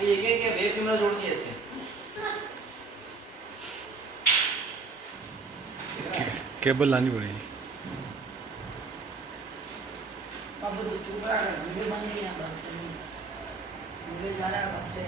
एक है कि वेब कैमरा जोड़ दिया इसमें केबल लानी पड़ेगी। अब तो चुप रहा है, वीडियो बन गई है, वीडियो जा रहा है कब से।